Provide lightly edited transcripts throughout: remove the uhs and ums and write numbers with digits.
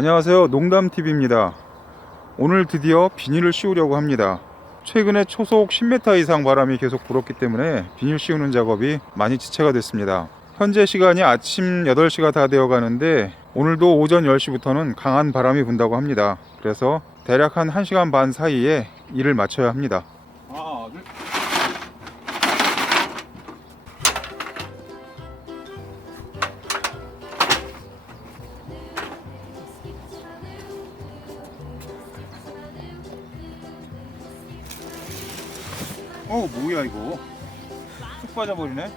안녕하세요, 농담TV입니다. 오늘 드디어 비닐을 씌우려고 합니다. 최근에 초속 10m 이상 바람이 계속 불었기 때문에 비닐 씌우는 작업이 많이 지체가 됐습니다. 현재 시간이 아침 8시가 다 되어 가는데 오늘도 오전 10시부터는 강한 바람이 분다고 합니다. 그래서 대략 한 1시간 반 사이에 일을 마쳐야 합니다. 뭐야 이거 쑥 빠져버리네.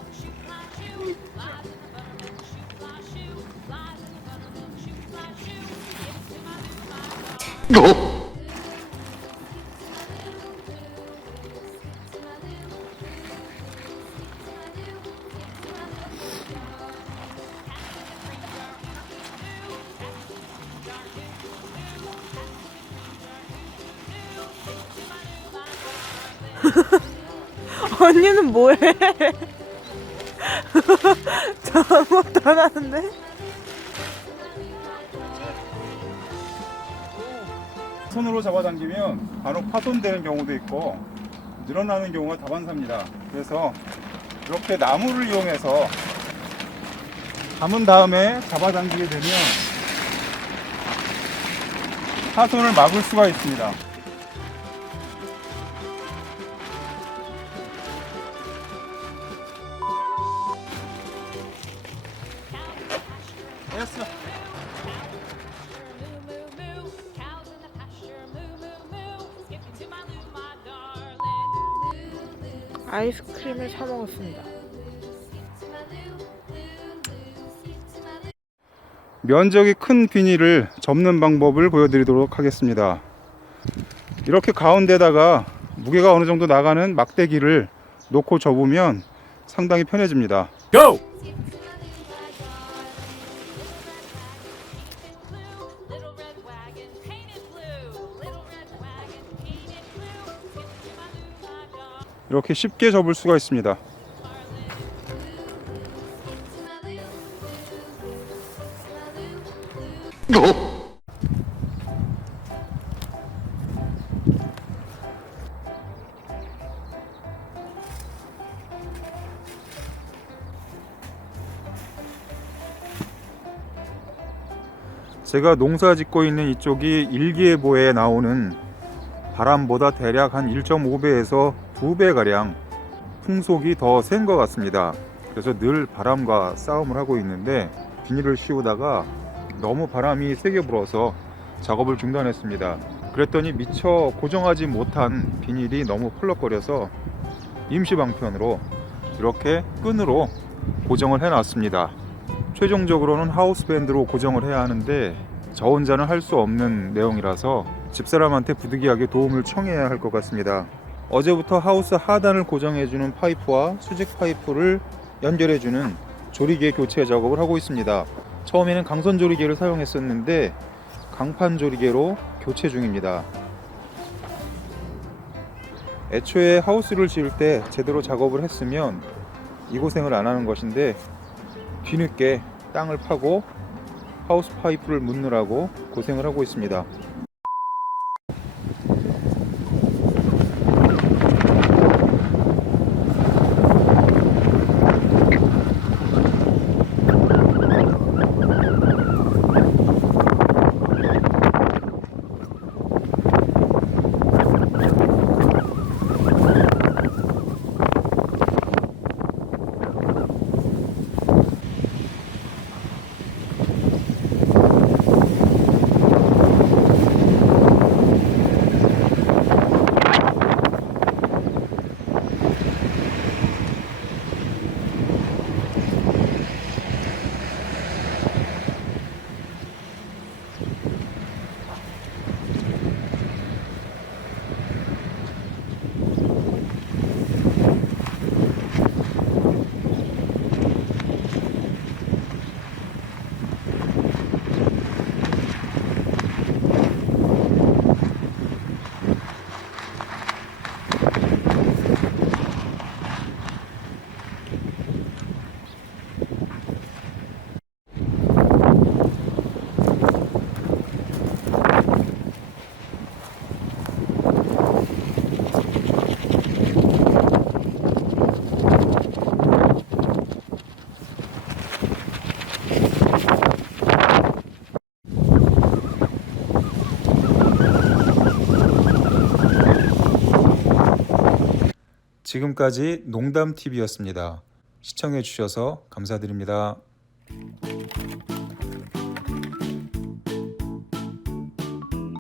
언니는 뭐해? 저 아무것도 안 하는데? 손으로 잡아당기면 간혹 파손되는 경우도 있고 늘어나는 경우가 다반사입니다. 그래서 이렇게 나무를 이용해서 감은 다음에 잡아당기게 되면 파손을 막을 수가 있습니다. 됐어. 아이스크림을 사 먹었습니다. 면적이 큰 비닐을 접는 방법을 보여드리도록 하겠습니다. 이렇게 가운데다가 무게가 어느 정도 나가는 막대기를 놓고 접으면 상당히 편해집니다. Go! 이렇게 쉽게 접을 수가 있습니다. 제가 농사 짓고 있는 이쪽이 일기예보에 나오는 바람보다 대략 한 1.5배에서 2배 가량 풍속이 더 센 것 같습니다. 그래서 늘 바람과 싸움을 하고 있는데 비닐을 씌우다가 너무 바람이 세게 불어서 작업을 중단했습니다. 그랬더니 미처 고정하지 못한 비닐이 너무 펄럭거려서 임시 방편으로 이렇게 끈으로 고정을 해 놨습니다. 최종적으로는 하우스밴드로 고정을 해야 하는데 저 혼자는 할 수 없는 내용이라서 집사람한테 부득이하게 도움을 청해야 할 것 같습니다. 어제부터 하우스 하단을 고정해주는 파이프와 수직 파이프를 연결해주는 조리개 교체 작업을 하고 있습니다. 처음에는 강선 조리개를 사용했었는데 강판 조리개로 교체 중입니다. 애초에 하우스를 지을 때 제대로 작업을 했으면 이 고생을 안 하는 것인데 뒤늦게 땅을 파고 하우스 파이프를 묻느라고 고생을 하고 있습니다. 지금까지 농담TV였습니다. 시청해 주셔서 감사드립니다.